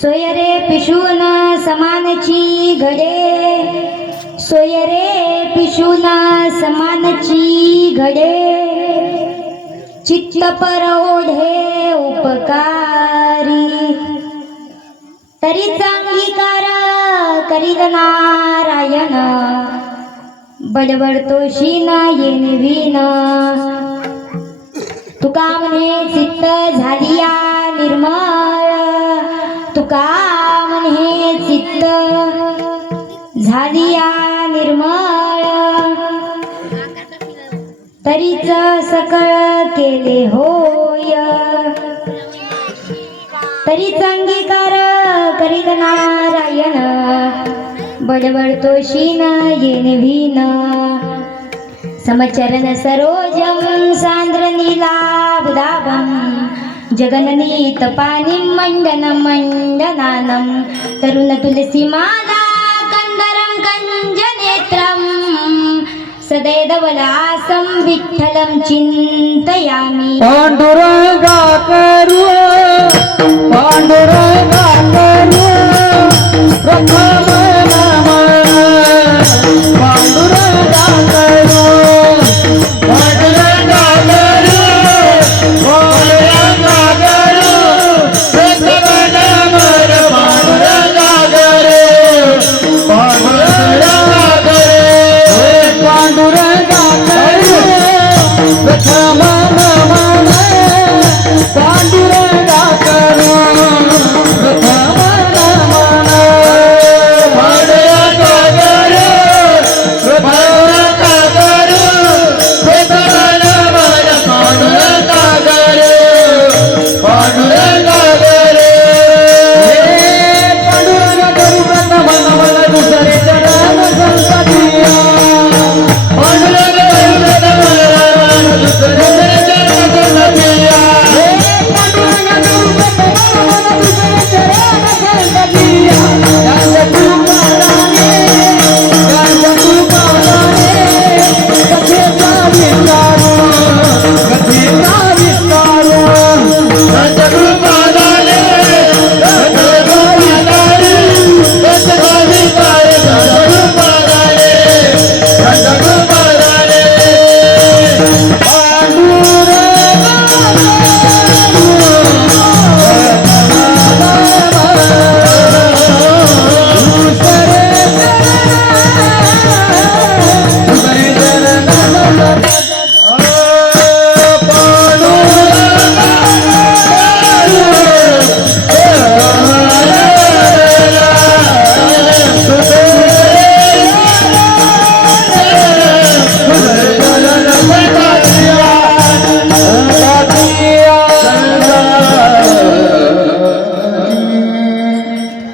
सोयरे पिशून समानची घडे, सोयरे पिशून समानची घडे, चित्त पर ओढे उपकारी, तरीच अंगीकार करील नारायण, बडबडतोशी ना येणवीन, तुका म्हणे चित्त झालिया निर्मळ, तुका म्हणे चित्त झालिया निर्मळ, तरीच सकळ केले होय, तरीच अंगीकार करीत नारायण, बडबडतोशी न येणवीन, समचरण सरोजं सांद्र नीलाबुदाभं, जगननीत पाणी मंडन मंडनानं, तरुण तुलसी माला कंदरं कंजनेत्रं, सदैदवलासं विठ्ठलं चिन्तयामि। पांडुरंगा करू, पांडुरंगा करू, प्रथम नमन, पांडुरंगा करू, पांडुरंगा करू, पांडुरंगा करू, प्रथम नमन, पांडुरंगा करू, पांडुरंगा करू, पांडुरंगा करू, प्रथम नमन, पांडुरंगा करू, प्रथम नमन, पांडुरंगा करू, प्रथम करू, प्रथम नमन, पांडुरंगा करू, पांडुरंगा करू, पांडुरंगा करू, प्रथम नमन, दुसरे चरण संततिया, पांडुरंगा करू, प्रथम नमन, दुसरे चरण संततिया, पांडुरंगा करू, प्रथम नमन, दुसरे चरण संततिया, गांजा तुपाराने, गांजा तुपाराने, कथेचा विस्तारू, कथेचा विस्तारू, गांजा तुपाराने, कथेचा विस्तारू, कथेचा विस्तारू, गांजा तुपाराने, गांजा तुपाराने, पांडुरंगा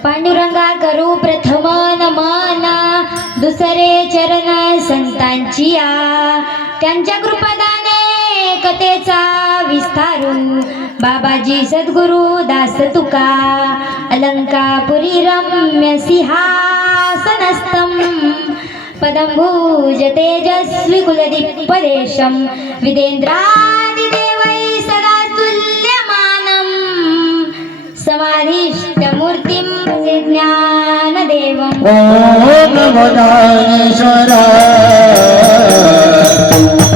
पांडुरंगा करू प्रथम नमन, दुसरे चरण संतांचिया, त्यांच्या कृपादाने कथेचा विस्तारू, बाबाजी सद्गुरु दास तुका, अलंकापुरी रम्य सिंहासनस्थं, पदंभुज तेजस्वी कुलदीपदेशं, विदेन्द्रादिदेवै सदा तुल्यमानं, समाधिष्टमूर्तिं ज्ञानदेवम्। ओम नमो ज्ञानेश्वराय,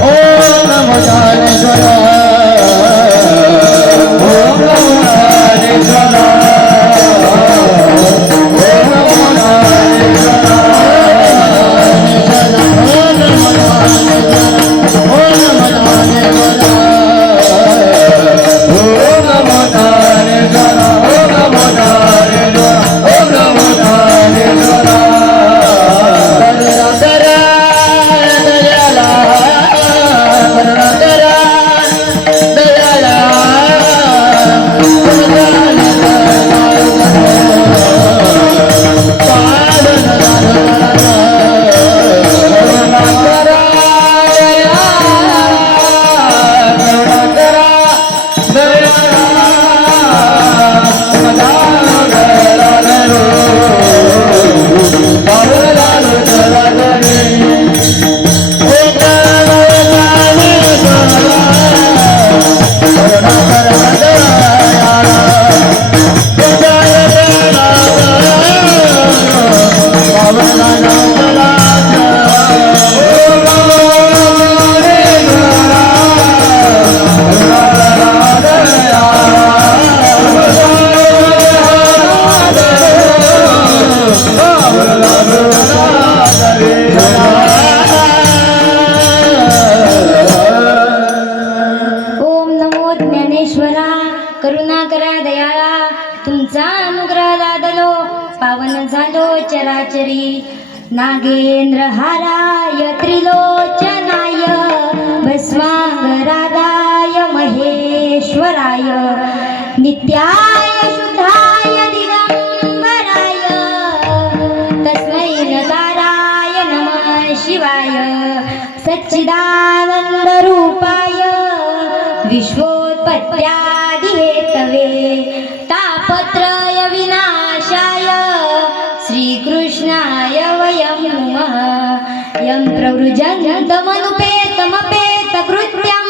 ओम नमो ज्ञानेश्वराय, ओम नमो ज्ञानेश्वराय, ओम नमो ज्ञानेश्वराय, अनुग्रह लादलो पावन झालो चराचरी नागेंद्र हाराय त्रिलोचनाय भस्मांगरागाय महेश्वराय नित्याय शुद्धाय दिगंबराय तस्मै नकाराय नमः शिवाय सच्चिदानंद रूपाय विश्वोत्पत्त्यादि हेतवे तापत्रय विनाशाय श्रीकृष्णाय वयं नमः यं प्रवृजन्तमनुपेतमपेतकृत्यं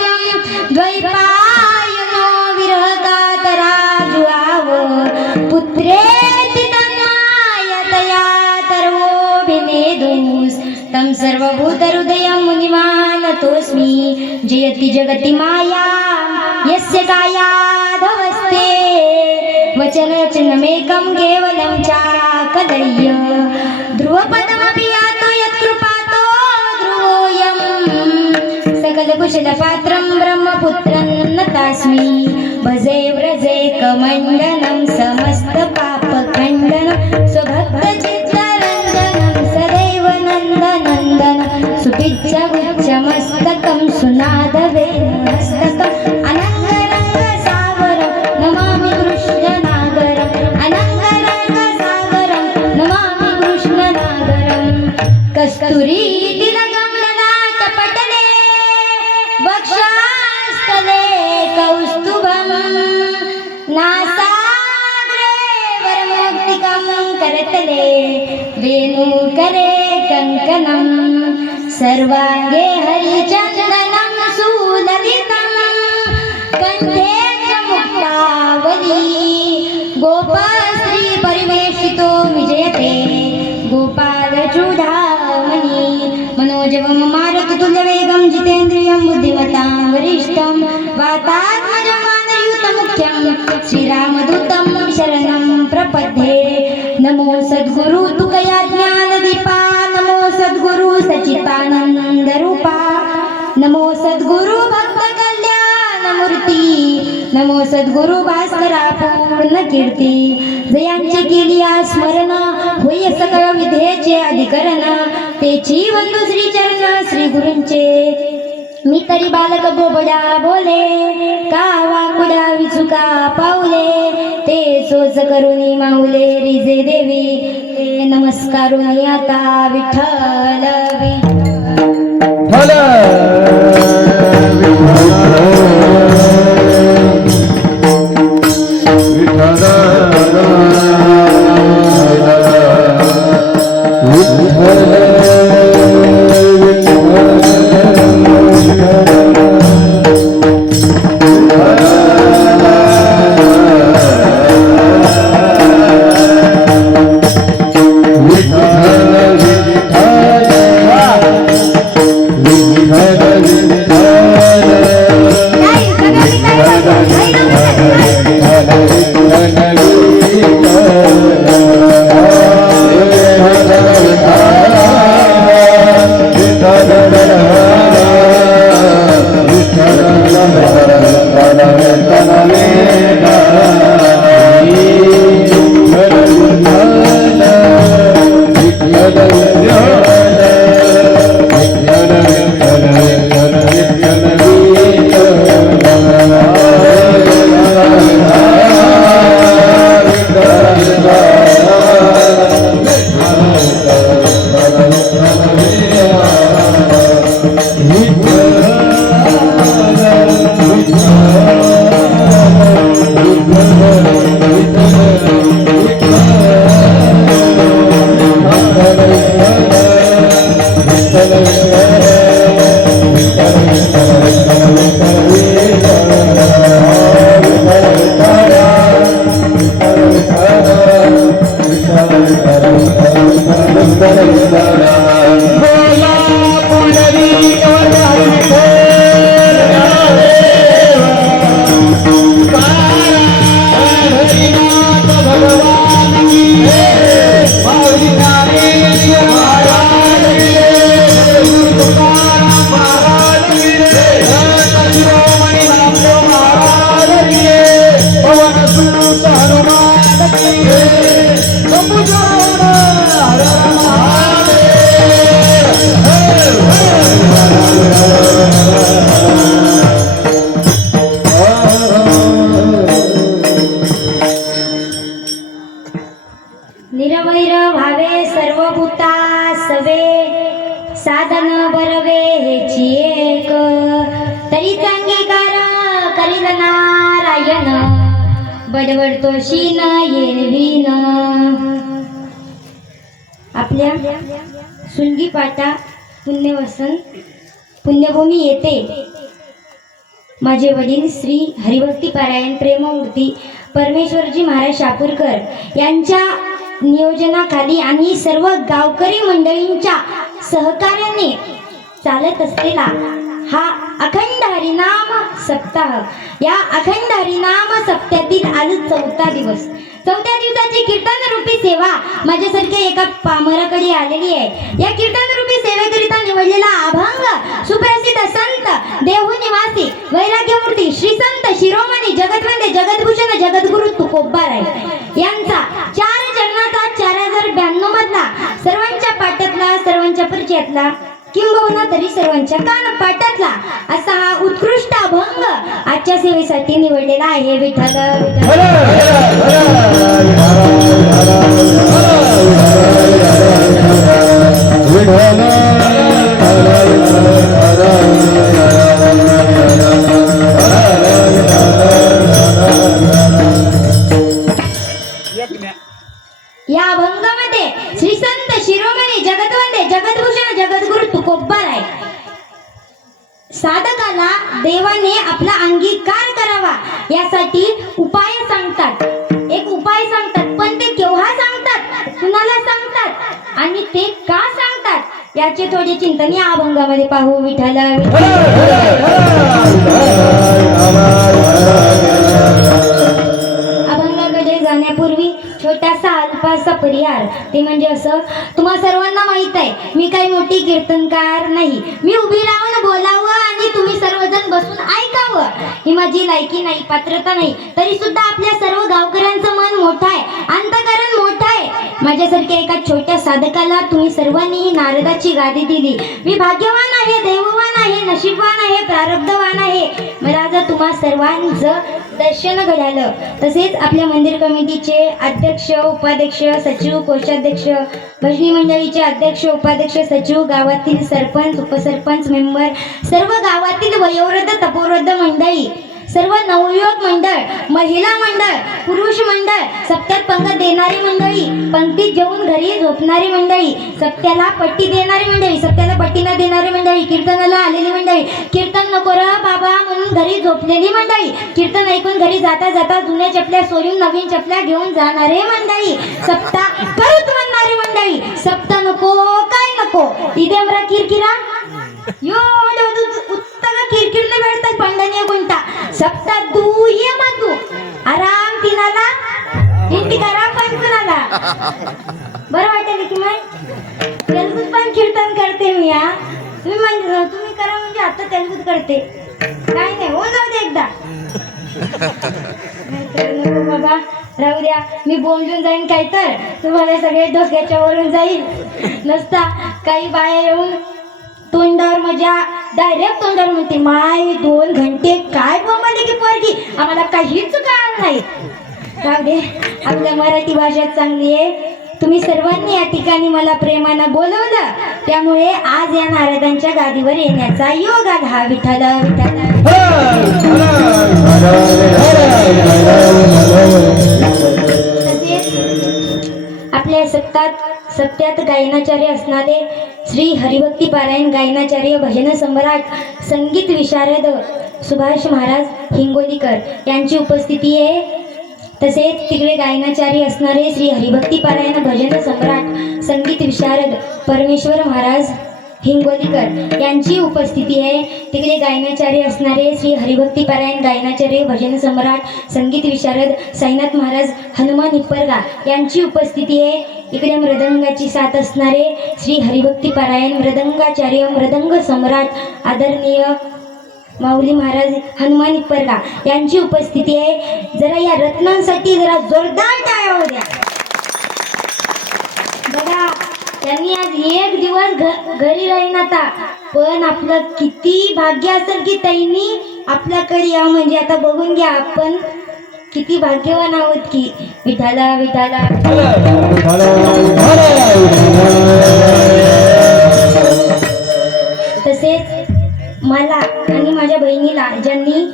द्वैपायनो विरहकातराजुआव पुत्रेति तन्मायतया तर्वोऽभिनेदुस् तं सर्वभूतहृदयं मुनिमानतोऽस्मि जयति जगति माया यस्य कायाधवस्ते वचनचनमेकं केवलं चाकलय्य ध्रुवपदमपि यातो यत्कृपातो ध्रुवोऽयं सकलकुशलपात्रं ब्रह्मपुत्रं नतास्मि भजे व्रजे कमण्डनं समस्तपापखण्डनं स्वभक्तचित्तरञ्जनं सदैव नन्दनन्दनं सुपिच्चगुच्चमस्तकं सुनादवेणुमस्तकम् अनङ्गरङ्गसागरं नमामि कृष्णनागरम् अनङ्गरङ्गसागरं नमामि कृष्णनागरं कस्तूरी तिलकं ललाटपटले वक्षस्थले कौस्तुभं नासाग्रे वरमौक्तिकं करतले वेणुकरे कङ्कणं सर्वाङ्गे हरिचन्दनं सुललितं कण्ठे च मुक्तावली गोपश्री परिवेशितो विजयते गोपालचूडामणि मनोजवं मारुततुल्यवेगं जितेन्द्रियं बुद्धिमतां वरिष्ठं वातात्मजं वानरयूथमुख्यं श्रीरामदूतं शरणं प्रपद्ये नमो सद्गुरु तुकया ज्ञानदीपा नमो सद्गुरु सच्चिदानन्दरूपा नमो सद्गुरु भक्तकल्याणमूर्ती नमो सद्गुरु भास्करा पूर्ण कीर्ती जयांची केली स्मरण होय सकळ विधेचे अधिकरण तेची वंदू श्री चरण श्री गुरूंचे मी तरी बालक बोबडा बोले का वाकुडा विचुका पाऊले ते सोच करुणी माऊले रिजे देवी ते नमस्कारुनी आता विठ्ठल हल विठ्ठल निरवैर भावे सर्वभूता सवे साधन बरवे हेची एक तरी अंगीकार करील नारायण बडबडतोशी न येरवीन. आपल्या सुंगी पाटा पुण्यवसन पुण्यभूमी येते माझे वडील श्री हरिभक्ती पारायण प्रेममूर्ती परमेश्वरजी महाराज शापूरकर यांच्या नियोजनाखाली आणि सर्व गावकरी मंडळींच्या सहकार्याने चालत असलेला हा अखंड हरिनाम सप्ताह. या अखंड हरिनाम सप्त्यातील आज चौथा दिवस. चौथ्या दिवसाची कीर्तन रूपी सेवा माझ्यासारख्या एका पामराकडे आलेली आहे. या कीर्तन रूपी सेवेकरिता निवडलेला अभंग सुप्रसिद्ध संत देहू निवासी वैराग्यमूर्ती श्री संत शिरोमणी जगतवंदे जगद्भूषण जगद्गुरु तुकोबाराय यांचा 4 चरणाचा 4092 मधला सर्वांच्या पाट्यातला सर्वांच्या परिचयातला किंबहुना तरी सर्वांच्या कानपाटातला असा हा उत्कृष्ट अभंग आजच्या सेवेसाठी निवडलेला आहे. विठ्ठल या अभंगामध्ये श्री संत शिरोमणी जगतवंदे जगद्भूषण जगद्गुरु तुकोबाराय साधकाला देवाने आपला अंगीकार करावा यासाठी उपाय सांगतात. एक उपाय सांगतात, पण ते केव्हा सांगतात, कुणाला सांगतात आणि ते का सांगतात याचे थोडे चिंतन या अभंगामध्ये पाहू. विठ्ठल अभंगाकडे जाण्यापूर्वी छोटासा अल्पासा परिहार. ते म्हणजे असं, तुम्हा सर्वांना माहित आहे मी काही मोठी कीर्तनकार नाही. मी उभी राहून बोलावं आणि तुम्ही सर्वजण बसून ऐकावं ही माझी लायकी नाही, पात्रता नाही. तरी सुद्धा आपल्या सर्व गावकऱ्यांचं मन मोठं आहे, अंतःकरण मोठं आहे. माझ्यासारख्या एका छोट्या साधकाला तुम्ही सर्वांनी नारदाची गादी दिली. मी भाग्यवान आहे, देववान आहे, नशीबवान आहे, प्रारब्धवान आहे. मला आज तुम्हा सर्वांचं दर्शन घडालं. तसेच आपल्या मंदिर कमिटीचे अध्यक्ष उपाध्यक्ष सचिव कोषाध्यक्ष भजनी मंडळीचे अध्यक्ष उपाध्यक्ष सचिव गावातील सरपंच उपसरपंच मेंबर सर्व गावातील वयोवृद्ध तपोवृद्ध मंडळी सर्व नवयुवक मंडळ महिला मंडळ पुरुष मंडळ सप्त्यात पंगत देणारी मंडळी पंक्तीत जेवून घरी झोपणारी मंडळी सप्त्याला पट्टी देणारी मंडळी सप्त्याला पट्टी न देणारी मंडळी कीर्तनाला आलेली मंडळी कीर्तन नको र बाबा म्हणून घरी झोपलेली मंडळी कीर्तन ऐकून घरी जाता जाता जुन्या चपल्या सोडून नवीन चपल्या घेऊन जाणारे मंडळी सप्ता परत म्हणणारी मंडळी सप्ता नको काय नको इथे मला किरकिरा उत्तम किरकिरले भेटतात पंढनीय गुंटा सप्ता तू ये मातू आराम तिनाला इंटी करा पण कुणाला बरं वाटेल की मग तेलगूत पण कीर्तन करते मी. हा तुम्ही करा म्हणजे आता तेलगूत करते काय नाही हो जाऊ दे एकदा नको बाबा राहू द्या. मी बोंबलून जाईन काय तर तुम्हाला सगळे डोक्याच्या वरून जाईल नसता काही बाया येऊन तोंडावर माझ्या डायरेक्ट तोंडावर म्हणते माय 2 घंटे काय बोंबाली की पोरगी आम्हाला काहीच कळलं नाही. राहू दे आपल्या मराठी भाषा चांगली आहे. तुम्ही सर्वांनी या ठिकाणी मला प्रेमानं बोलवलं त्यामुळे आज या नारदांच्या गादीवर येण्याचा योग आला. विठ्ठल आपल्या सप्त्यात गायनाचार्य असणारे श्री हरिभक्ती पारायण गायनाचार्य भजन सम्राट संगीत विशारद सुभाष महाराज हिंगोलीकर यांची उपस्थिती आहे. तसेच तिकडे गायनाचार्य असणारे श्री हरिभक्ती पारायण भजन सम्राट संगीत विशारद परमेश्वर महाराज हिंगोलीकर यांची उपस्थिती आहे. तिकडे गायनाचार्य असणारे श्री हरिभक्ती पारायण गायनाचार्य भजन सम्राट संगीत विशारद साईनाथ महाराज हनुमान हिप्परगा यांची उपस्थिती आहे. इकडे मृदंगाची साथ असणारे श्री हरिभक्ती पारायण मृदंगाचार्य मृदंग सम्राट आदरणीय माऊली महाराज हनुमान हिप्परगा यांची उपस्थिती आहे. जरा या रत्नांसाठी जरा जोरदार टाळ्या होऊ द्या. त्यांनी आज एक दिवस घरी राहीन आता, पण आपलं किती भाग्य असेल की त्यांनी आपल्याकडे या. म्हणजे आता बघून घ्या आपण किती भाग्यवान आहोत की. विठाला विठाला. तसेच मला आणि माझ्या बहिणीला ज्यांनी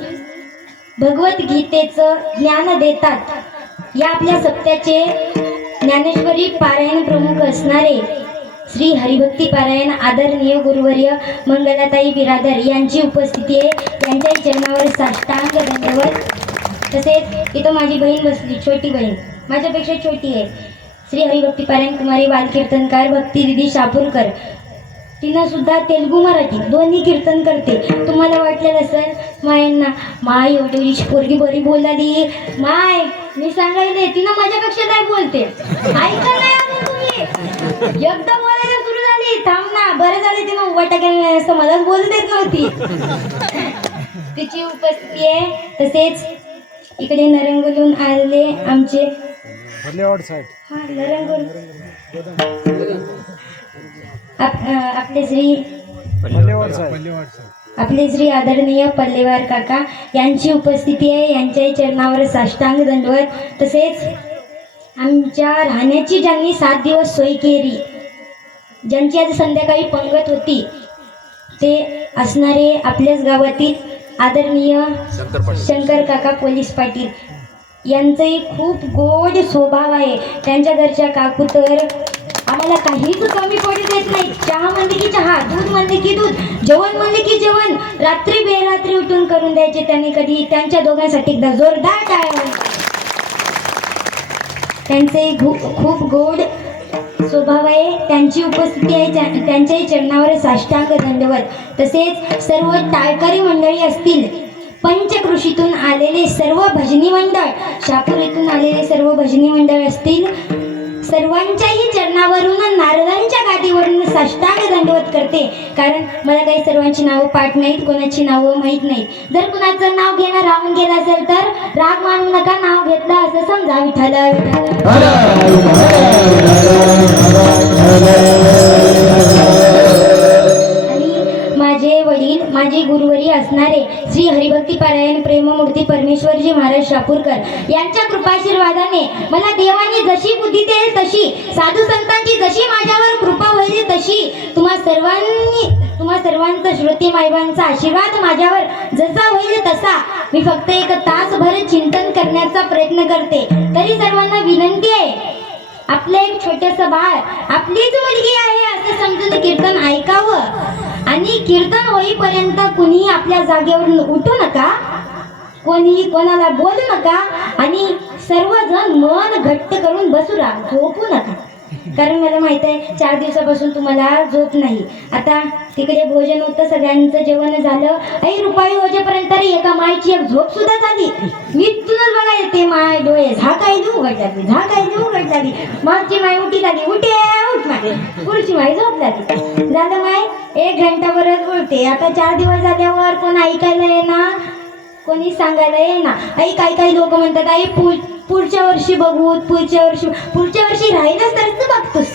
भगवद्गीतेचं ज्ञान देतात, या आपल्या सप्त्याचे ज्ञानेश्वरी पारायण प्रमुख असणारे श्री हरिभक्ती पारायण आदरणीय गुरुवर्य मंगलाताई बिरादर यांची उपस्थिती आहे. यांच्याही चरणावर साष्टांग दंडवत. तसेच इथं माझी बहीण बसली, छोटी बहीण, माझ्यापेक्षा छोटी आहे. श्री हरिभक्ती पारायण कुमारी बालकीर्तनकार भक्ती दिदी शापूरकर, तिनं सुद्धा तेलुगू मराठी दोन्ही कीर्तन करते. तुम्हाला वाटलेलं असेल मायांना, माय एवढी पोरगी बरी बोलाली, माय मी सांगायले तिनं माझ्यापेक्षा काय बोलते. ऐका नाही आलं तुम्ही, एकदा बोलायला सुरू झाली, थांब ना, बरं झालं तिनं उभा टाकायला असं मलाच बोलू देत नव्हती. तिची उपस्थिती आहे. तसेच इकडे नरंगलून आलेले आमचे हा नरंगूल आपले श्री आदरणीय पल्लेवार काका यांची उपस्थिती आहे. यांच्याही चरणावर साष्टांग दंडवत. तसेच आमच्या राहण्याची ज्यांनी 7 दिवस सोय केली, ज्यांची आज संध्याकाळी पंगत होती, ते असणारे आपल्याच गावातील आदरणीय शंकर काका पोलीस पाटील. यांचंही खूप गोड स्वभाव आहे. त्यांच्या घरच्या काकू तर आम्हाला काहीच कमी पडू देत नाही. चहा म्हणले की चहा, दूध म्हणले की दूध, जेवण म्हणले की जेवण, रात्री बेरात्री उठून करून द्यायचे त्यांनी. कधी त्यांच्या दोघांसाठी एकदा जोरदार टाळ्या. त्यांचे खूप गोड स्वभाव आहे. त्यांची उपस्थिती आहे. त्यांच्याही चरणावर साष्टांग दंडवत. तसेच सर्व टाळकरी मंडळी असतील, पंचकृषीतून आलेले सर्व भजनी मंडळ, शापूर येथून आलेले सर्व भजनी मंडळ असतील, सर्वांच्याही चरणावरून नारदांच्या गादीवरून साष्टांग दंडवत करते. कारण मला काही सर्वांची नावं पाठ नाहीत, कोणाची नावं माहीत नाहीत. जर कुणाचं नाव घेणं राहून गेलं असेल तर राग मानू नका, नाव घेतलं असं समजा. विठाला माझे वडील, माझे गुरुवरी असणारे श्री हरिभक्ती पारायण प्रेममूर्ती परमेश्वरजी महाराज शापूरकर यांच्या कृपाशीर्वादाने मला देवाने जशी बुद्धी देईल तशी, साधू संतांची जशी माझ्यावर कृपा होईल तशी, तुम्हा सर्वांचा श्रोते मायबांचा आशीर्वाद माझ्यावर जसा होईल तसा मी फक्त 1 तासभर चिंतन करण्याचा प्रयत्न करते. तरी सर्वांना विनंती आहे, आपलं एक छोटंसं बाळ, आपलीच मुलगी आहे असं समजून कीर्तन ऐकावं. आणि कीर्तन होईपर्यंत कुणीही आपल्या जागेवरून उठू नका, कोणीही कोणाला बोलू नका, आणि सर्वजण मन घट्ट करून बसू राहा, झोपू नका. कारण मला माहित आहे 4 दिवसापासून तुम्हाला झोप नाही. आता तिकडे भोजन होतं, सगळ्यांचं जेवण झालं, आई रुपाळी होजेपर्यंत एका मायची एक झोप सुद्धा झाली. मी तुलाच बघा येते, माय डोळे झाकायली उघडली, मागची माय उठी लागली, उठ माय, पुढची माय झोप लागली. झालं माय 1 घंटाभरच बोलते. आता 4 दिवस झाल्यावर कोण ऐकायला येणार, कोणी सांगायला येणार. आई काही लोक म्हणतात, आई पुढच्या वर्षी बघू, पुढच्या वर्षी राहिलंच तर तू बघतोस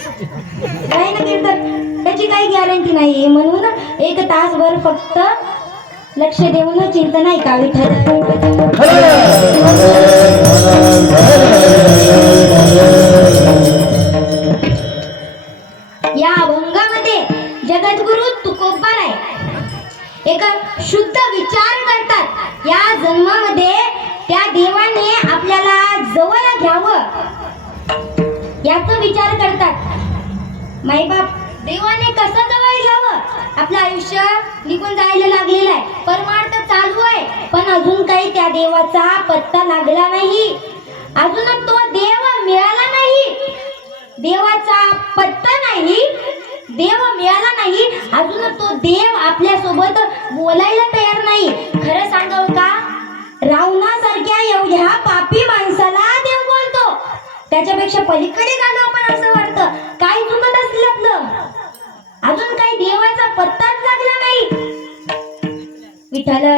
काय ना कीर्तन, त्याची काही गॅरंटी नाही. म्हणून 1 तासभर फक्त लक्ष देऊन चिंतन ऐकावी. या अभंगामध्ये जगद्गुरु तुकोबार आहे, एक शुद्ध विचार करतात. या जन्मामध्ये त्या देवाने आपल्याला जवळ घ्यावं याचा विचार करतात. माईबाप देवाने कसं जवळ घ्यावं, आपलं आयुष्य निघून जायला लागलेलं आहे, परमार्थ चालू आहे, पण अजून काही त्या देवाचा पत्ता लागला नाही, अजून तो देव मिळाला नाही, देवाचा पत्ता नाही, देव मिळाला नाही, अजून तो देव आपल्या सोबत बोलायला तयार नाही. खरं सांगावं का, रावणासारख्या एवढ्या पापी माणसाला देव बोलतो, त्याच्यापेक्षा पलीकडे झालो आपण असं वाटतं. काय चुकत असेल आपलं, अजून काही देवाचा पत्ताच लागला नाही. विठाला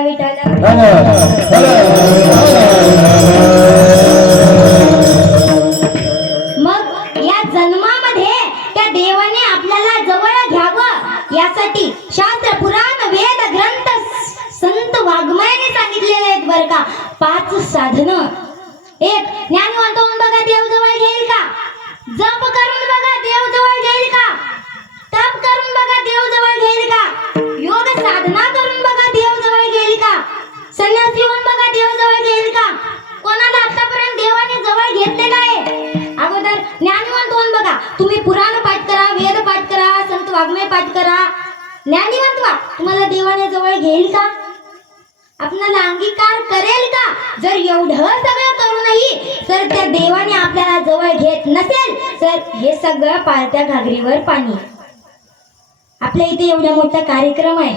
मग या जन्मामध्ये त्या देवाने यासाठी शास्त्र पुराण वेद ग्रंथ संत वाङ्मयाने सांगितलेले आहेत बरं का. 5 साधनं. एक, ज्ञानवंत होऊन बघा देव जवळ घेईल का. जप करून बघा देव जवळ घेईल का. तप करून बघा देव जवळ घेईल का. योग साधना करून बघा देव जवळ घेईल का. संन्यासी होऊन बघा देव जवळ घेईल का. कोणाला आतापर्यंत देवाने जवळ घेतलेलं आहे. अगोदर ज्ञानवंत होऊन बघा. तुम्ही पुराण पाठ करा, वेद पाठ करा, संत वाङ्मय पाठ करा, ज्ञानीवंत व्हा. तुम्हाला देवाने जवळ घेईल का. आपल्याला अंगीकार करेल का. जर एवढं सगळं करूनही जर त्या देवाने आपल्याला जवळ घेत नसेल तर हे सगळं पाळत्या घागरीवर पाणी. आपल्या इथे एवढा मोठा कार्यक्रम आहे,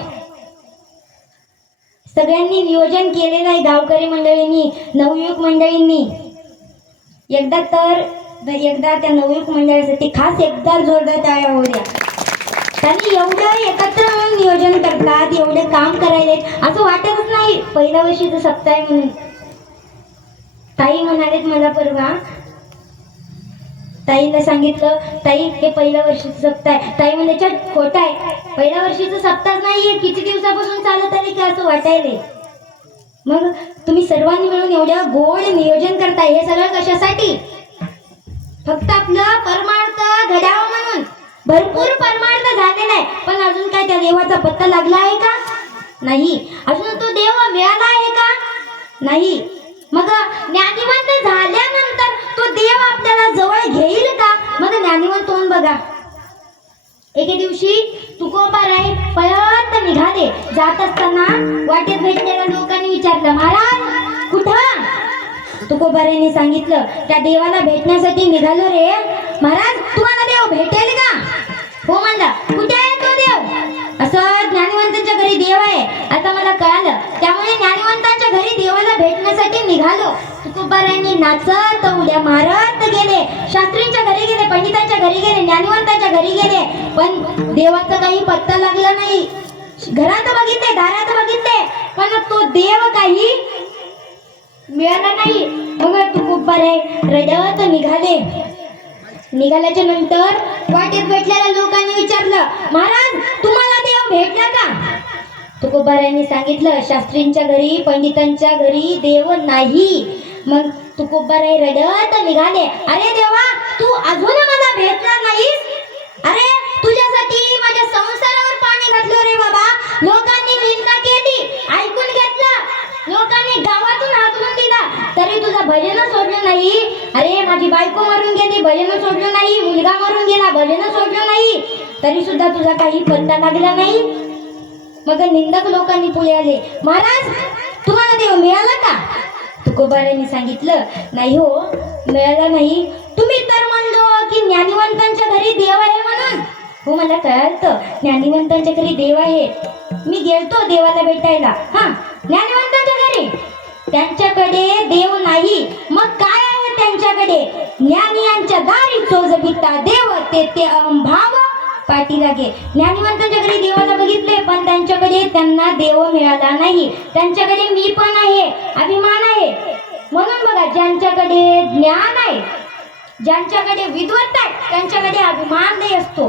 सगळ्यांनी नियोजन केलेलं आहे, गावकरी मंडळींनी, नवयुवक मंडळींनी. एकदा त्या नवयुवक मंडळासाठी खास एकदा जोरदार टाळ्या होऊ द्या. त्यांनी एवढं एकत्र मिळून नियोजन करतात, एवढे काम करायले असं वाटतच नाही. पहिल्या वर्षीचं सप्ताह आहे म्हणून ताई म्हणालेत मला परवा. ताईला सांगितलं, ताई हे पहिल्या वर्षीचं सप्ताह आहे. ताई म्हणायच्या खोटं आहे, पहिल्या वर्षीचं सप्ताह नाहीये, किती दिवसापासून चालत आले की असं वाटायले. मग तुम्ही सर्वांनी मिळून एवढ्या गोड नियोजन करताय, हे सगळं कशासाठी. फक्त आपलं परमार्थ घडावं म्हणून. भरपूर परमार्थ झालेला आहे, पण अजून काय त्या देवाचा पत्ता लागला आहे का. नाही. अजून तो देव मिळाला आहे का. नाही. मग ज्ञानीवंत झाल्यानंतर तो देव आपल्याला जवळ घेईल का. मग ज्ञानीवंत होऊन बघा. एके दिवशी तुकोबाराय पळत निघाले. जात असताना वाटेत भेटलेल्या लोकांनी विचारलं, महाराज कुठं. तुकोबारायांनी सांगितलं, त्या देवाला भेटण्यासाठी निघालो रे. महाराज तुम्हाला देव भेटेल का. हो म्हणला. कुठे आहे तो देव. असं ज्ञानीवंतांच्या घरी देव आहे आता मला कळालं, त्यामुळे ज्ञानीवंतांच्या घरी देवाला भेटण्यासाठी निघालो. तुकोबारायांनी नाचत उड्या मारत गेले. शास्त्रींच्या घरी गेले, पंडितांच्या घरी गेले, ज्ञानीवंतांच्या घरी गेले, पण देवाचा काही पत्ता लागला नाही. घरात बघितले, दारात बघितले, पण तो देव काही मिळाला नाही. मग तुकोबाराय रडत निघाले. निघाल्याच्या नंतर वाटेत भेटलेल्या लोकांनी विचारलं, महाराज तुम्हाला देव भेटला का. तुकोबारायांनी सांगितलं, शास्त्रींच्या घरी पंडितांच्या घरी देव नाही. मग तुकोबाराय रडत निघाले, अरे देवा तू अजून मला भेटणार नाहीस. अरे तुझ्यासाठी माझ्या संसारावर पाणी घातलं रे बाबा. लोकांनी निंदा केली, ऐकून घेतलं, लोकांनी गावातून हाकलून दिला, तरी तुझा भजन सोडलं नाही. अरे माझी बायको मरून गेली, भजन सोडलं नाही. मुलगा मरून गेला, भजन सोडलं नाही, तरी सुद्धा तुझा काही पत्ता लागला नाही. मग निंदक लोकांनी पुढे आले, महाराज तुम्हाला देव मिळाला का. तुकोबारायांनी सांगितलं, नाही हो मिळाला नाही. तुम्ही तर म्हणलो की ज्ञानीवंतांच्या घरी देव आहे म्हणून. हो मला कळलं, ज्ञानीवंतांच्या घरी देव आहे. मी गेलतो देवाला भेटायला. हा ज्ञानीवंतांच्या घरी त्यांच्याकडे देव नाही. मग काय आहे त्यांच्याकडे. ज्ञानी यांच्या दारी चोजबिता देव ते अहंभाव पाठी लागे. ज्ञानीवंतांच्या घरी देवाला बघितले, पण त्यांच्याकडे त्यांना देव मिळाला नाही. त्यांच्याकडे मी पण आहे, अभिमान आहे. म्हणून बघा ज्यांच्याकडे ज्ञान आहे, ज्यांच्याकडे विद्वत आहे, त्यांच्याकडे अभिमान नाही असतो.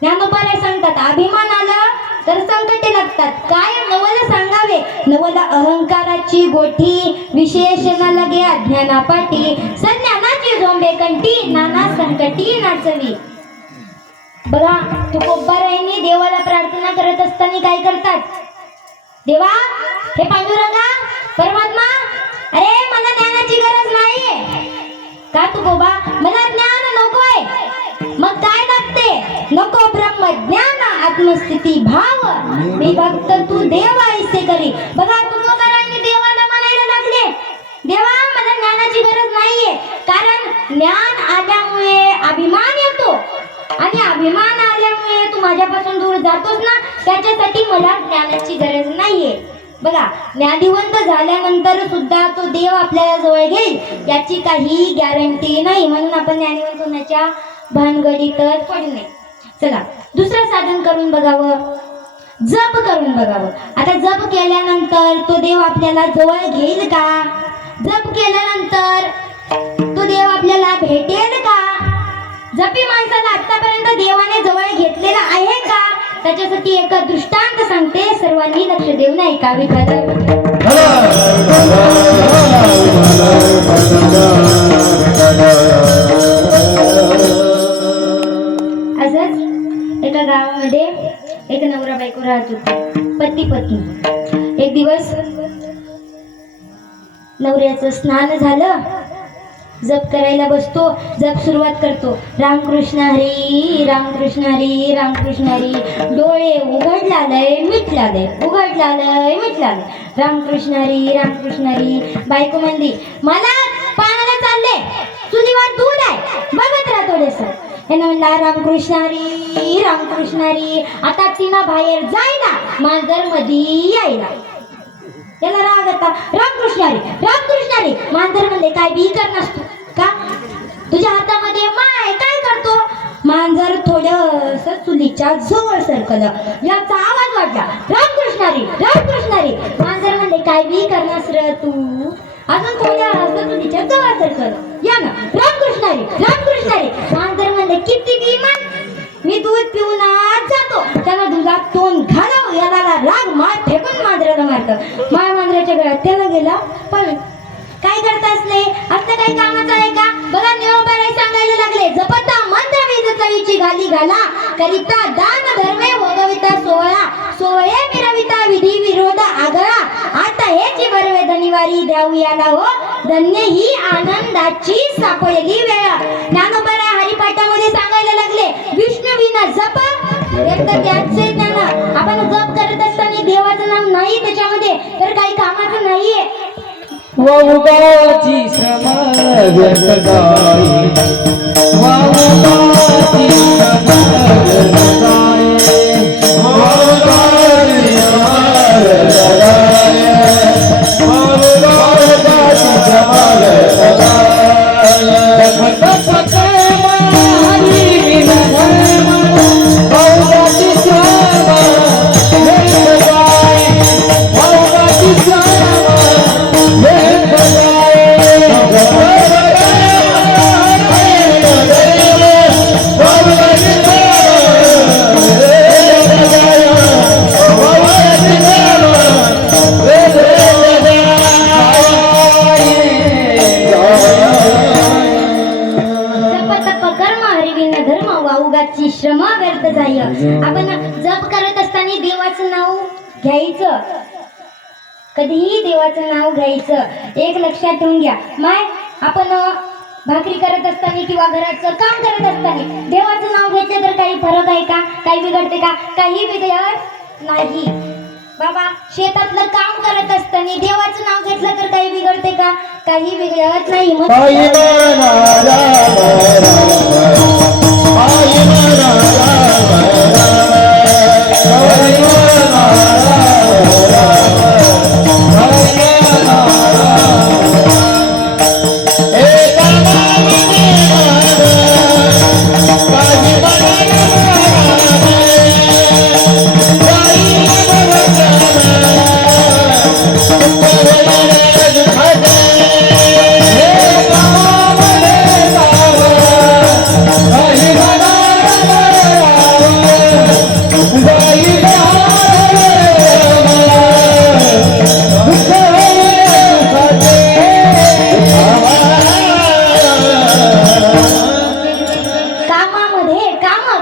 ज्ञानोबाराय सांगतात, अभिमान आला तर संकटे लागतात. काय नवल सांगावे, नवल अहंकाराची गोठी, विशेषण लगे अज्ञानापाठी, संज्ञानाची झोंबे कंठी, नाना संकटी नाचवी. बघा तुकोबारायांनी देवाला प्रार्थना करत असताना काय करतात. देवा हे पांडुरंगा परमात्मा, अरे मला ज्ञानाची गरज नाहीये. का तुकोबा, मला ज्ञान नकोय. मग काय लागते. नको ब्रह्मज्ञान आत्मस्थिती भाव, मी भक्त तू देव ऐसे करी. बघा तुकोबारायांनी देवाला म्हणायला लागले, देवा मला ज्ञानाची गरज नाहीये. कारण ज्ञान आल्यामुळे अभिमान येतो, आणि अभिमान आल्यामुळे तू माझ्यापासून दूर जातोस ना, त्याच्यासाठी मला ज्ञानाची गरज नाहीये. बघा ज्ञानीवंत झाल्यानंतर सुद्धा तो देव आपल्याला जवळ घेईल याची काही गॅरंटी नाही. म्हणून आपण ज्ञानीवंत होण्याच्या भानगडीतच पडू नये. चला दुसरं साधन करून बघावं, जप करून बघावं. आता जप केल्यानंतर तो देव आपल्याला जवळ घेईल का. जप केल्यानंतर तो देव आपल्याला भेटेल का. जपी माणसाला आतापर्यंत देवाने जवळ घेतलेला आहे का, त्याच्यासाठी एक दृष्टांत सांगते, सर्वांनी लक्ष देऊन ऐका. विठ्ठल असंच एका गावामध्ये एक नवरा बायको राहत होते, पती पत्नी. एक दिवस नवऱ्याचं स्नान झालं, जप करायला बसतो. जप सुरुवात करतो, रामकृष्ण हरी रामकृष्ण हरी रामकृष्ण हरी. डोळे उघडलालय मिटलालय, उघडलालय मिटलालय, रामकृष्ण हरी रामकृष्ण हरी. बायको म्हणली, मला पाण्याला चालले, चुलीवर दूध आहे, बघत राहा थोडस. यानं म्हणला रामकृष्ण हरी रामकृष्ण हरी. आता तिनं बाहेर जायला, मांजर मध्ये यायला. याला राग आता, रामकृष्ण हरी. मांजर म्हणले, काय बी कर नसतो का, तुझ्या हातामध्ये माय काय करतो. मांजर थोडस चुलीच्या जवळ सरकलं, याचा आवाज वाटला, रामकृष्ण हरी. मांजर म्हणले, काय बी करणास र तू, अजून थोड्या चुलीच्या जवळ सरकलं, या ना रामकृष्ण हरी. मांजर म्हणले, किती बी मन, मी दूध पिऊन आज जातो. त्याला दुधात तोंड घालाव. याला राग मार फेकून मांजराला मारतं. मांजराच्या गळ्यात त्याला गेला. पण काय करता असले, असलं काही कामाचं आहे का. बघा निळोबाराय सांगायला लागले, जपता मंत्र वेद चवीची घाली घाला, करिता दान धर्मे भोगविता सोहळा, सोहळे मिरविता विधी विरोध आगळा. आता हेची बरवे धनिवारी द्याऊ याला हो, धन्य ही आनंदाची सापडली वेळ. ज्ञानोबाराय हरिपाठामध्ये सांगायला लागले, विष्णू विना जप एक तर त्याचे ज्ञान. आपण जप करत असताना देवाचं नाम नाही त्याच्यामध्ये, तर काही कामाचं नाहीये. वाऊगाची श्रम व्यर्थ जाई, वाऊगाची श्रम व्यर्थ जाई, वाऊगाची श्रम व्यर्थ जाई, वाऊगाची श्रम व्यर्थ जाई. जगत हरी बिन धर्म, वाऊगाची श्रम व्यर्थ जाई, वाऊगाची श्रम श्रम व्यर्थ जाय. आपण जप करत असताना देवाचं नाव घ्यायचं, कधीही देवाचं नाव घ्यायचं. एक लक्षात ठेवून घ्या, माय आपण भाकरी करत असताना किंवा घराचं काम करत असताना देवाचं नाव घेतलं तर काही फरक आहे का, काही बिघडते का, काही बिघडत नाही. बाबा शेतातलं काम करत असताना देवाचं नाव घेतलं तर काही बिघडते का, काही बिघडत नाही.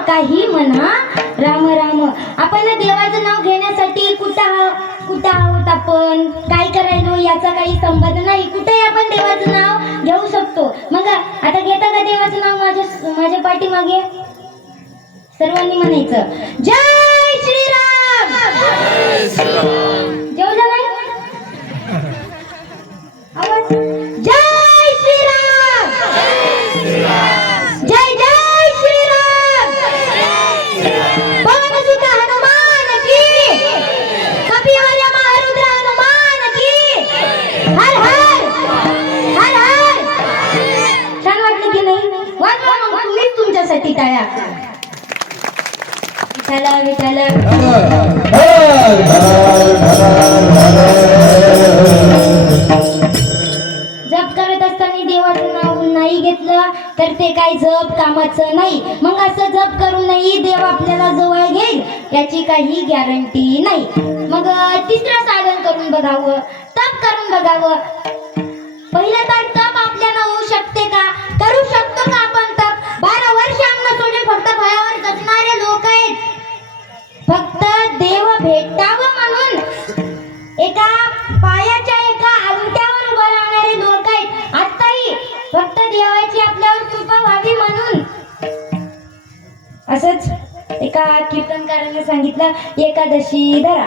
काही म्हणा राम राम. आपण देवाचं नाव घेण्यासाठी कुठं आहोत, आपण काय करायलो याचा काही संबंध नाही. कुठेही आपण देवाचं नाव घेऊ शकतो. मग आता घेता का देवाचं नाव माझ्या पाठीमागे सर्वांनी म्हणायचं, जय श्रीराम. जेवलं नाही आवाज, जय श्रीराम, जय जय श्रीराम. पवन सुत हनुमान की, कपिवार्य महारुद्र हनुमान की, हर हर हर हर. छान वाटलं की नाही? वाजवा मग तुम्हीच तुमच्यासाठी टाळ्या. विठ्ठल विठ्ठल. जप करत असताना देवाचं नाव नाही घेतलं तर ते काही जप कामाचं नाही. मग असं जप करूनही देव आपल्याला जवळ घेईल याची काही गॅरंटी नाही. मग तिसरं साधन करून बघावं, तप करून बघावं. पहिलं तर तप आपल्याला होऊ शकते का, करू शकतो का आपण तप? 12 वर्ष अन्न सोडून फक्त फळावर जगणारे लोक आहेत. फक्त देव भेटावं म्हणून एका पायाच्या एका अंगठ्यावर उभं राहणारे लोक आहेत. आताही फक्त देवाची आपल्यावर कृपा व्हावी म्हणून. असंच एका कीर्तनकाराने सांगितलं एकादशी धरा.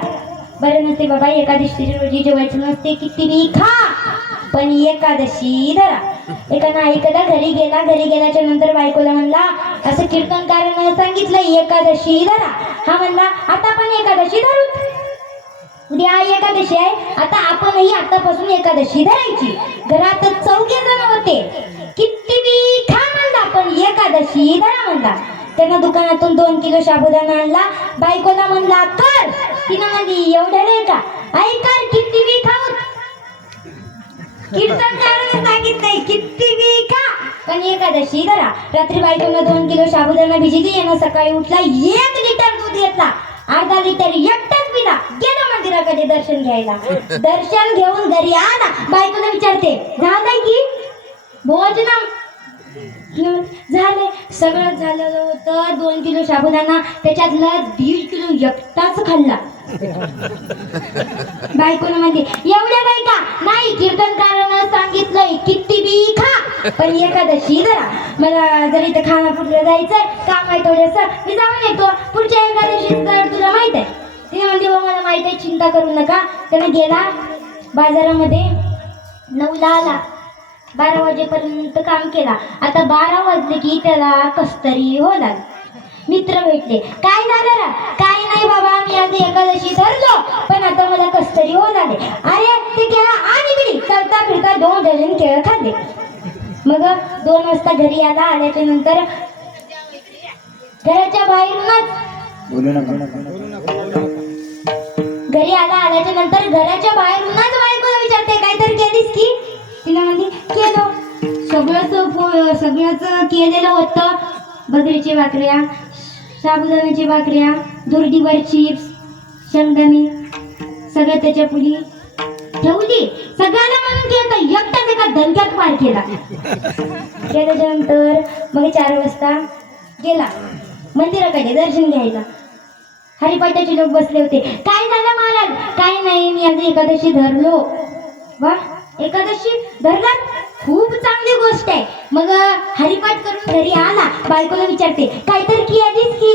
बरं नसते बाबा एकादशी रोजी जेवायचं नसते, किती खा पण एकादशी धरा. एकानं ऐकला, घरी गेला. घरी गेल्याच्या नंतर बायकोला म्हणला असं कीर्तनकारानं सांगितलं एकादशी धरा. हा म्हणला आता आपण एकादशी धरू, उद्या एकादशी आहे, आता आपणही आतापासून एकादशी धरायची. घरात 4 जण होते. किती बी खा म्हणला पण एकादशी धरा म्हणला. त्यानं दुकानातून 2 किलो साबुदाणा आणला. बायकोला म्हणला कर. तिनं म्हणली एवढं नाही का, आई कर किती बी खाऊ. कीर्तनकाराने सांगितलंय किती बी खा पण एकादशी धरा. रात्री बायकोनं 2 किलो साबुदाणा भिजली. यानं सकाळी उठला, 1 लिटर दूध घेतला, अर्धा लिटर एकटाच पिला. गेला मंदिराकडे दर्शन घ्यायला. दर्शन घेऊन घरी आला. बायकोला विचारते झालंय की भोजन? झाले. सगळं झालेलं होतं. 2 किलो साबुदाणा त्याच्यातला 1.5 किलो एकटाच खाल्ला. बायकोनं म्हणते एवढ्या काय का? नाही, कीर्तनकारानं सांगितलंय किती बी खा पण एकादशी धरा. मला जरी इथं खानापूरला जायचंय, काम आहे थोडंसं, मी जाऊन येतो. पुढच्या एकादशी तर तुला माहित आहे. तिने म्हणते हो मला माहित आहे, चिंता करू नका. त्यानं गेला बाजारामध्ये, 9ला आला, 12 वाजेपर्यंत काम केला. आता 12 वाजले की त्याला कसतरी हो लागली. मित्र भेटले, काय झालं रा? काय नाही बाबा, मी आज एकादशी धरलो पण आता मला कसतरी हो लागले. अरे ते केळं आणि बिडी चलता फिरता 2 डझन केळं खाल्ले. मग 2 वाजता घरी आला. आल्याच्या नंतर घराच्या बाहेरूनच घरी आला. आल्याच्या नंतर घराच्या बाहेरूनच बायकोला विचारते काहीतरी केलीस की? तिला म्हणते केलं. सगळंच केलेलं होतं. बकरीची भाकऱ्या, साबुदाण्याची भाकऱ्या, दुर्डीवर चिप्स, शेंगदाणे, सगळं त्याच्या पुढी ठेवली. सगळ्याला म्हणून केलं, एकटाच एका धनक्यात पार केला. केल्याच्यानंतर मग 4 वाजता गेला मंदिराकडे दर्शन घ्यायला. हरिपाठाचे लोक बसले होते. काय झालं महाराज? काय नाही, मी आज एकादशी धरलो. वा, एकादशी धरलात? खूप चांगली गोष्ट आहे. मग हरिपाठ करून घरी आला. बायकोला विचारते काहीतरी केलीस की?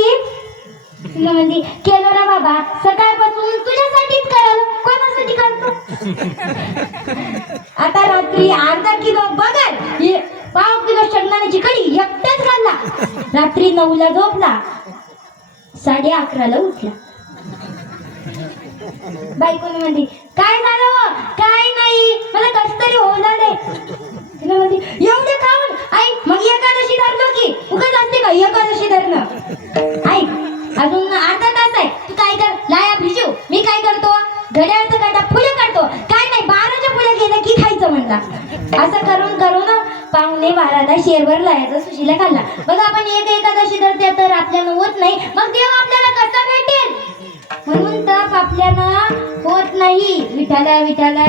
तिला म्हणते केलं ना बाबा, सकाळपासून तुझ्यासाठीच करल, कोणासाठी करतो? आता रात्री अर्धा किलो बगर, 1/2 किलो शेंगदाण्याची कढी एकटाच खाल्ला. रात्री 9ला झोपला, 11:30ला उठला. बायकोने म्हणते काय झालं हो? काय नाही, मला कसं तरी होणार. तिला म्हणते एवढे खाऊन आई मग एकादशी धरलो की? उगाच असते का एकादशी धरणं? आई अजून अर्धा तास आहे, तू काय कर, लाया भिजू. मी काय करतो, घड्याळाचा काटा पुढे काढतो. काय नाही, 12च्या पुढे गेलं की खायचं म्हणला. असं करून करून 11:45ला शेरभर लायाचा सुशीला खाल्ला. बघा आपण एकादशी धरते तर आपल्याला होत नाही, मग देव आपल्याला कसा भेटेल? म्हणून तप आपल्याला होत नाही. विठाला विठाला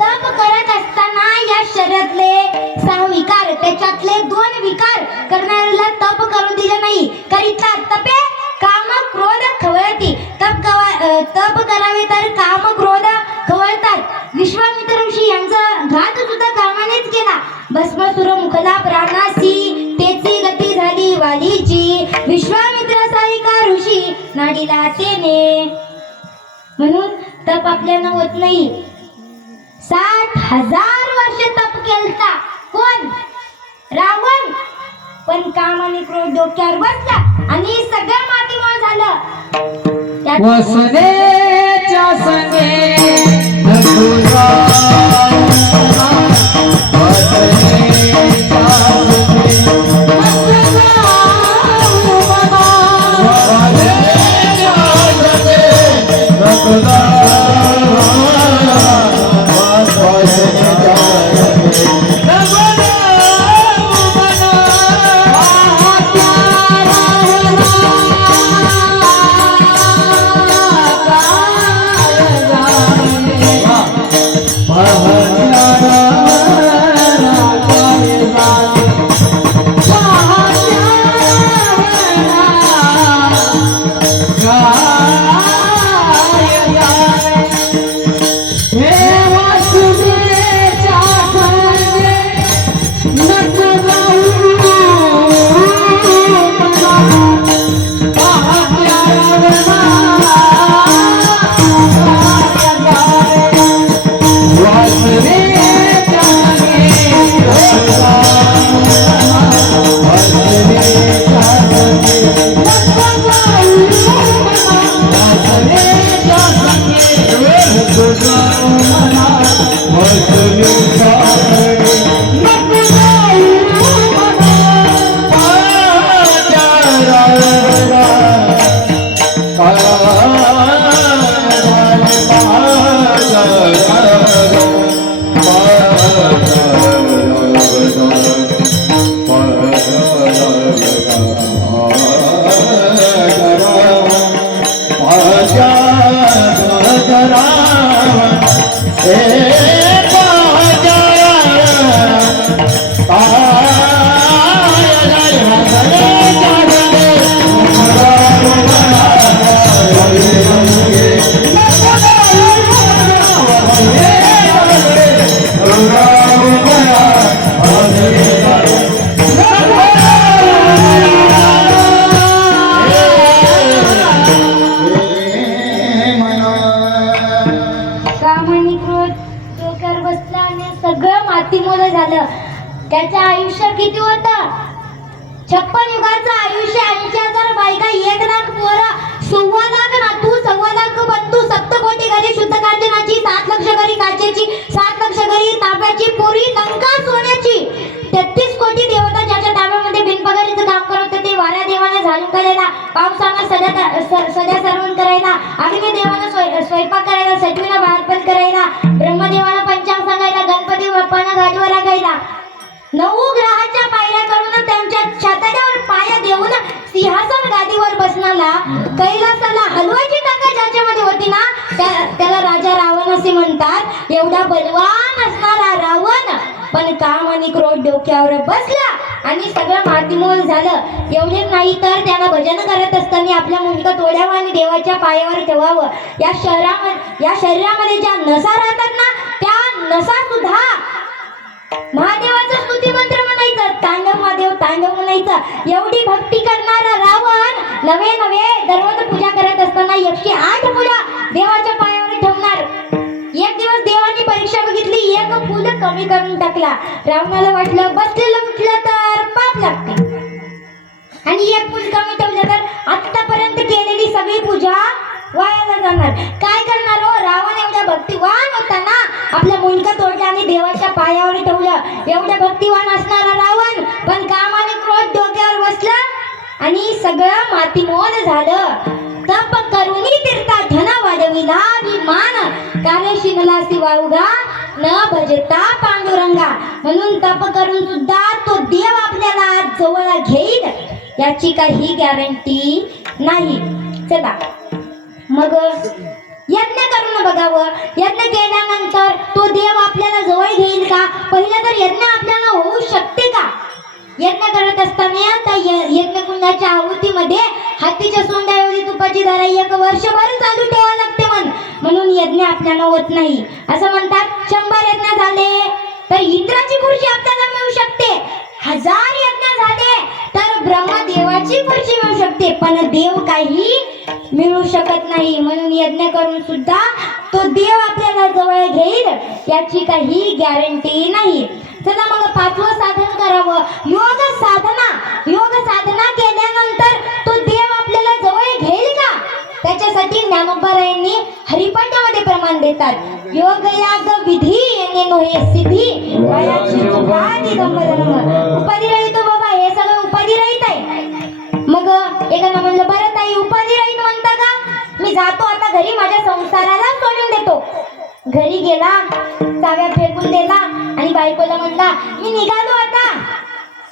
तप करत असताना या शरीरातले 6 विकार, त्याच्यातले 2 विकार करणाऱ्याला तप करू दिले नाही. करिता तपे काम क्रोध खवळती. तप करावे तर काम क्रोध खवळतात. विश्वामित्र ऋषी यांचा घात सुद्धा कामानेच केला. भस्मासुर मुखला प्राणासी, तेची गती झाली वालीची. विश्वामित्र सारिका ऋषी नाडीला तेने. म्हणून तप आपल्याला होत नाही. 60,000 वर्ष तप केलता कोण? रावण. पण काम आणि क्रोध डोक्यावर बसला आणि सगळं मातीमोल झालं. वसनेच्या संगे नकुला कामाने क्रोध डोक्यावर बसला आणि सगळं मातीमोल झालं. त्याचं आयुष्य किती होतं? 56 युगाचं आयुष्य, 80,000 बायका, 1,00,000 पोरं, 1,15,00,000 नातू, 1,15,00,000 बंधू, सप्तकोटी घरी शुद्ध कांचनाची, 7 लक्ष घरी काचेची, 7 लक्ष घरी तांब्याची, पुरी लंका सोन्याची, 33 कोटी देवता ज्याच्या ताब्यामध्ये बिनपगारीचं काम करत होते. वाऱ्या देवाने झाडून करायला, पावसानं सध्या सरवण करायला, अग्नी देवानं स्वयंपाक करायला, सटवीनं बाळपण करायला, ब्रह्मदेवानं पंचांग सांगायला, गणपती बाप्पानं गाडीवर लागायला, 9 ग्रहाच्या पायऱ्या करून त्यांच्या छतावर पाया देऊन सिंहासन गादीवर बसणारा, कैलासाला हलवायची ताकद ज्याच्यामध्ये होती ना, त्याला राजा रावण असे म्हणतात. एवढा बलवान असणारा रावण पण काम आणि क्रोध डोक्यावर बसला आणि सगळं मातीमोल झालं. एवढेच नाही तर त्याला भजन करत असताना आपल्या मुंडकं तोडावं आणि देवाच्या पायावर ठेवावं. या शरीरामध्ये ज्या नसा राहतात ना, त्या नसा सुद्धा महादेवाचा स्तुती मंत्र म्हणायचं, तांडव महादेव तांडव म्हणायचं. एवढी भक्ती करणारा रावण नवे दररोज पूजा करत असताना 108 फुलं देवाच्या पायावर ठेवणार. एक दिवस देवानी परीक्षा बघितली, एक फुल कमी करून टाकला. रावणाला वाटलं बसलेलं उठलं तर पाप लागते आणि एक फुल कमी ठेवलं तर आतापर्यंत केलेली सगळी पूजा वायाला जाणार. काय करणार हो? रावण एवढा भक्तिवान होता ना, आपलं मुंडकं तोडलं आणि देवाच्या पायावर ठेवलं. एवढा भक्तिवान असणारा रावण पण कामाने क्रोध डोक्यावर बसलं आणि सगळं मातीमोल झालं. तप करुनी तीर्था धन वाढविला विमान, कालशी नलासी वावगा न भजता पांडुरंगा. म्हणून तप करून सुद्धा तो देव आपल्याला जवळ घेईल याची काही गॅरंटी नाही. चला मग यज्ञ करून बघावं. यज्ञ केल्यानंतर तो देव आपल्याला जवळ घेईल का? पहिलं तर यज्ञ आपल्याला होऊ शकते का? यज्ञ करत असताना त्या यज्ञ कुंडाच्या आहुतीमध्ये हातीच्या सोंडाऐवजी तुपाची धारा 1 वर्षभर चालू ठेवावं लागते म्हणून यज्ञ आपल्याला होत नाही. असं म्हणतात 100 यज्ञ झाले तर इंद्राची खुर्ची आपल्याला मिळू शकते, 1000 यज्ञ झाले तर ब्रह्मदेवाची खुर्ची मिळू शकते, पण देव काही मिळू शकत नाही. म्हणून यज्ञ करून सुद्धा तो देव आपल्याला जवळ घेईल याची काही गॅरंटी नाही. चला मग 5वं साधन करावं, योग साधना. योग साधना केल्यानंतर तो देव आपल्याला जवळ घेईल का? त्याच्यासाठी ज्ञानोबारायांनी हरिपाठामध्ये प्रमाण देतात. योग याग विधी येणे नोहे सिद्धी, वयाची उपाधी गंमत. उपाधी रहित बाबा, हे सगळं उपाधी रहित आहे. मग एकानं म्हणलं बरं ताई उपाधी रहित म्हणता का? मी जातो आता घरी, माझ्या संसाराला सोडून देतो. घरी गेला, चाव्या फेकून दिला आणि बायकोला म्हणला मी निघालो आता.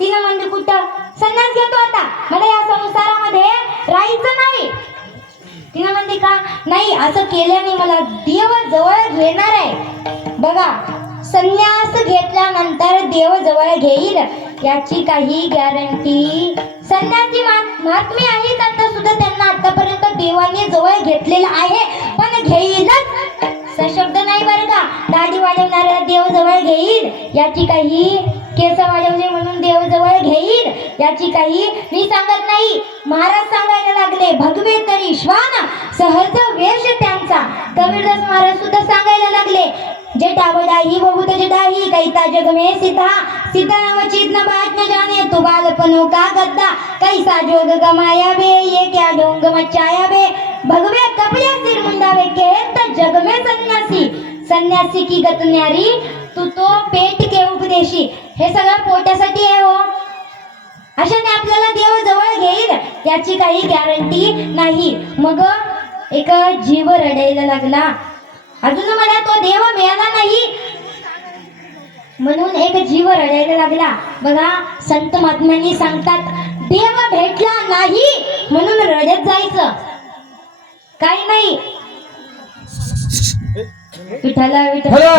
तिनं म्हणजे कुठं? संन्यास घेतो आता, मला या संसारामध्ये राहायचं नाही. तिने म्हणते का नाही, असं केल्याने मला देव जवळ घेणार आहे. बघा, संन्यास घेतल्यानंतर देव जवळ घेईल याची काही गॅरंटी. संन्यासी महात्मे आहेत आता सुद्धा, त्यांना आतापर्यंत देवाने जवळ घेतलेलं आहे, पण घेईलच सशब्द नाही बरं का. दाढी वाढवणारा देव जवळ घेईल याची काही, केस वाढवले म्हणून देव जवळ घेईल याची काही मी सांगत नाही. महाराज सांगायला लागले, भगवे तरी श्वान सहज वेश त्यांचा. कबीरदास महाराज सुद्धा सांगायला लागले, जे डावडाही बहुत जडाही कैता जग में सीता सीता नवचित न बात न जाने तू बालपनो का गद्दा कैसा जोग गमाया बे ये क्या ढोंग मचाया बे भगवे कपड़े सिर मुंडावे के त जग में सन्यासी सन्यासी की गत न्यारी तू तो पेट के उपदेशी. हे सगळं पोटासाठी आहे हो. अशाने आपल्याला देव जवळ घेईल याची काही गॅरंटी नाही. मग एक जीव रडायला लागला, अजून मला तो देव मिळाला नाही म्हणून एक जीव रडायला लागला. बघा, संत महात्म्यांनी सांगतात, देव भेटला नाही म्हणून रडत जायचं काही नाही. विठ्ठला विठ्ठला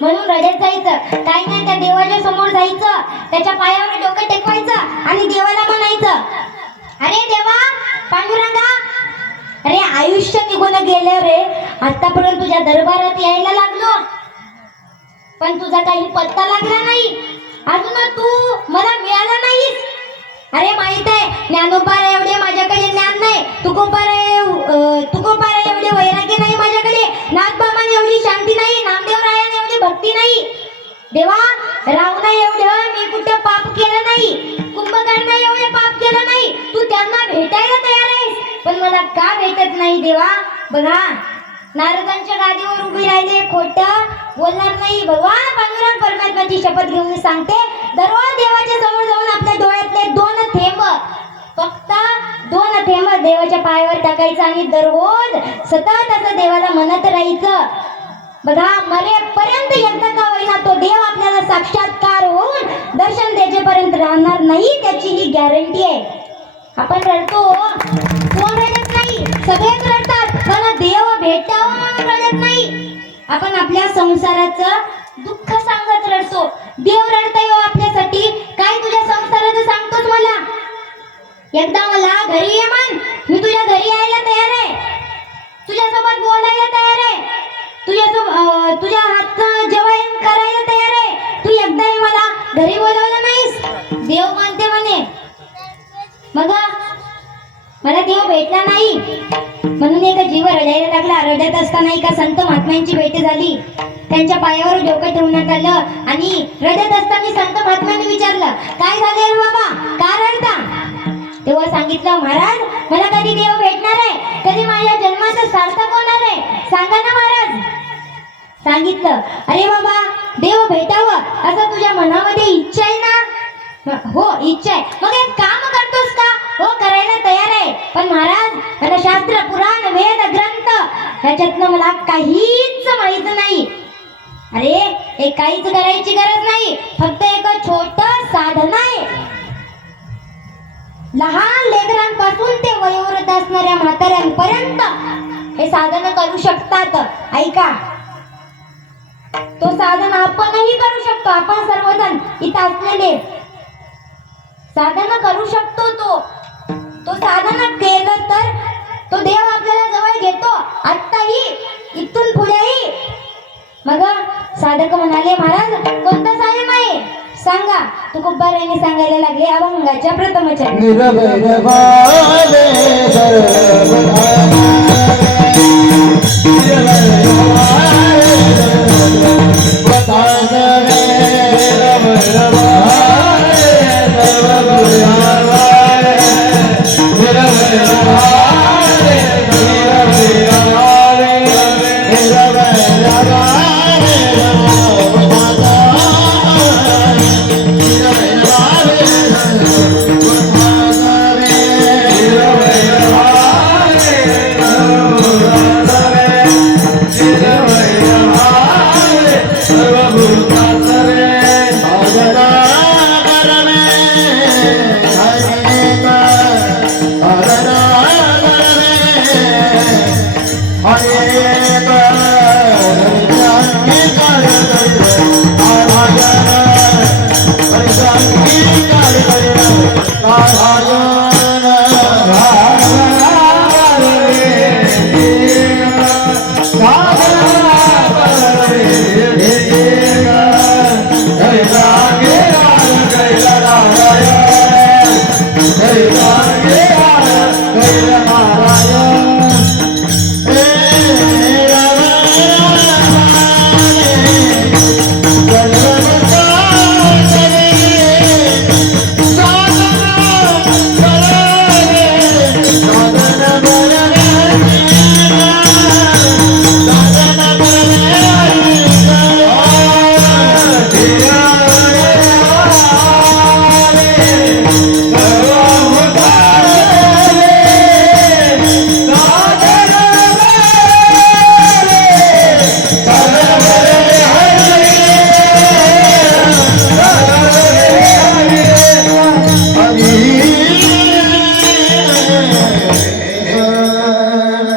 म्हणून रडत जायचं काही नाही. त्या देवाच्या समोर जायचं, त्याच्या पायावर डोकं टेकवायचं आणि देवाला म्हणायचं, अरे देवा पांडुरंगा, अरे आयुष्य निघून गेलं रे, आतापर्यंत तुझ्या दरबारात यायला लागलो पण तुझा काही पत्ता लागला नाही, अजून तू मला मिळाला नाहीस. अरे माहित आहे, ज्ञानोबारा एवढे माझ्याकडे ज्ञान नाही, तुकोबारा एवढे वैराग्य नाही माझ्याकडे, नाथबाबाने एवढी शांती नाही, नामदेवरायाने एवढी भक्ती नाही. देवा, रावणा एवढं मी कुठं पाप केलं नाही, कुंभकर्ण एवढे पाप केलं नाही, तू त्यांना भेटायला तयार आहेस, पण मला का भेटत नाही देवा. बघा, नारदांच्या गादीवर उभी राहिले, खोटं बोलणार नाही. भगवान पांडुरंग परमात्म्याची शपथ घेऊन सांगते, दररोज देवाच्या समोर जाऊन आपल्या डोळ्यातले 2 थेंब, फक्त 2 थेंब देवाच्या पायावर टाकायचं आणि दररोज सतत असं देवाला म्हणत राहायचं. बघा, मरेपर्यंत एकदा का होईना तो देव आपल्याला साक्षात्कार होऊन दर्शन द्यायपर्यंत राहणार नाही, त्याची ही गॅरंटी आहे. आपण रडतो, कोण रडत नाही, सगळेच रडतात, पण देव भेटावा म्हणून रडत नाही. आपण आपल्या संसाराचं दुःख सांगत रडतो, देव रडतोय हो आपल्यासाठी. काय तुझ्या संसाराचं सांगतोस मला, एकदा मला घरी ये म्हण, मी तुझ्या घरी यायला तयार आहे, तुझ्यासोबत बोलायला तयार आहे, तुझ्या हातचं जेवण करायला तयार आहे. तू एकदाही मला घरी बोलवलं नाहीस, देव म्हणते म्हणे. मग मला देव भेटला नाही म्हणून एक जीव रडायला लागला. रडत असताना एका संत महात्म्यांची भेट झाली, त्यांच्या पायावर डोकं ठेवण्यात आलं आणि रडत असताना संत महात्म्यांनी विचारलं, काय झाले रे बाबा, का रडता. तेव्हा सांगितलं, महाराज मला कधी देव भेटणार आहे, कधी माझ्या जन्माचं सार्थक होणार आहे, सांगा ना महाराज. सांगितलं, अरे बाबा देव भेटावं असं तुझ्या मनामध्ये इच्छा आहे ना. हो इच्छा आहे. मग एक काम करतोस का. हो करायला तयार आहे, पण महाराज मला शास्त्र पुराण वेद ग्रंथ ह्याच्यातनं मला काहीच माहित नाही. अरे हे काहीच करायची गरज नाही, फक्त एक छोट साधन आहे. लहान लेकरांपासून ते वयोवृद्ध असणाऱ्या म्हाताऱ्यांपर्यंत हे साधन करू शकतात. ऐका, तो साधन आपणही करू शकतो, आपण सर्वजण इथं असलेले साधन करू शकतो. तो साधन केलं तर तो देव आपल्याला जवळ घेतो, आत्ताही इथून पुढेही. मग साधक म्हणाले, महाराज कोणतं साधन आहे सांगा. तुकोबारायाने सांगायला लागले, अभंगाच्या प्रथमचरण.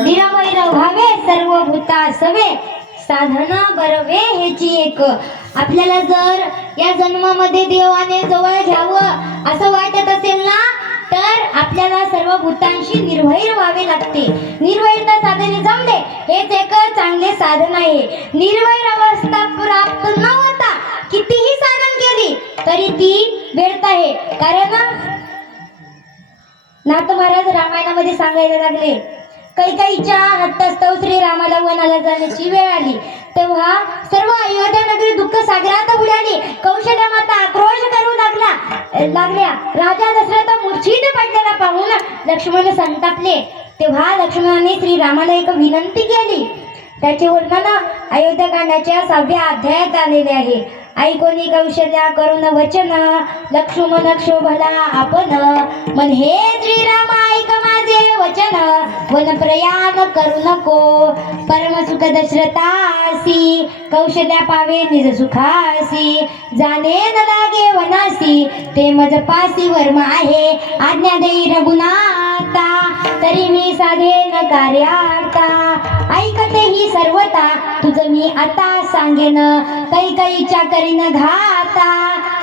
निरामय व्हावे सर्व भूता सवे साधना बरवे ह्याची एक. आपल्याला जर या जन्मामध्ये देवाने जवळ घ्यावं असं वाटत असेल ना, तर आपल्याला सर्व भूतांशी निर्भय व्हावे लागते. निर्भयता साधने जमले हेच एक चांगले साधन आहे. निर्भय अवस्था प्राप्त न होता कितीही साधन केली तरी ती व्यर्थ आहे. कारण नाथ महाराज रामायणामध्ये सांगायला लागले, कैकेयीच्या हट्टास्तव श्रीरामाला वनाला जाण्याची वेळ आली तेव्हा सर्व अयोध्या नगरी दुःख सागरात बुडाली. कौशल्या माता आक्रोश करू लागल्या. राजा दशरथ मूर्छित पडलेला पाहून लक्ष्मण संतापले. तेव्हा लक्ष्मणाने श्रीरामाला एक विनंती केली. त्याचे वर्णन अयोध्याकांडाच्या 6व्या अध्यायात आलेले आहे. ऐकोनी कौशल्या करून वचन लक्ष्मण क्षोभला आपण मन हे श्रीराम ऐक माझे वचन वन प्रयाण करू नको परम सुख दशरथासी कौशल्या पावे निज सुखासी जाणे न लागे वनासी ते मज पासी वर्म आहे आज्ञा देई रघुनाथा तरी मी साधेन कार्यार्था ऐकते ही सर्वता तुझ मी आता सांगेन कैकेयीच्या करीन घाता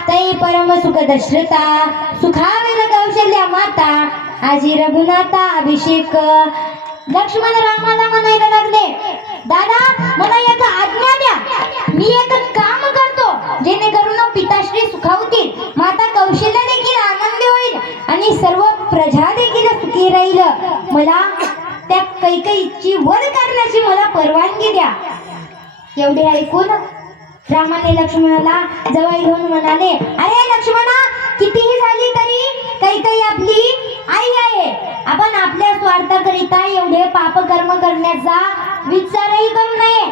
तै परम सुख दशरथा सुखावेल कौशल्या माता आजी रघुनाथा अभिषेक. लक्ष्मण रामाला म्हणायला लागले, दादा मला एक आज्ञा द्या. मी एक काम करतो जेणेकरून पिताश्री सुखावतील, माता कौशल्या देखील आनंदी होईल आणि सर्व प्रजा देखील सुखी राहील. मला त्या कैकेयीची वध करण्याची मला परवानगी द्या. एवढे ऐकून रामाने लक्ष्मणाला जवळ घेऊन म्हणाले, अरे लक्ष्मणा, कितीही झाली तरी कैकेयी आपली आई आहे. आपण आपल्या स्वार्थाकरिता एवढे पाप कर्म करण्याचा विचारही करू नये.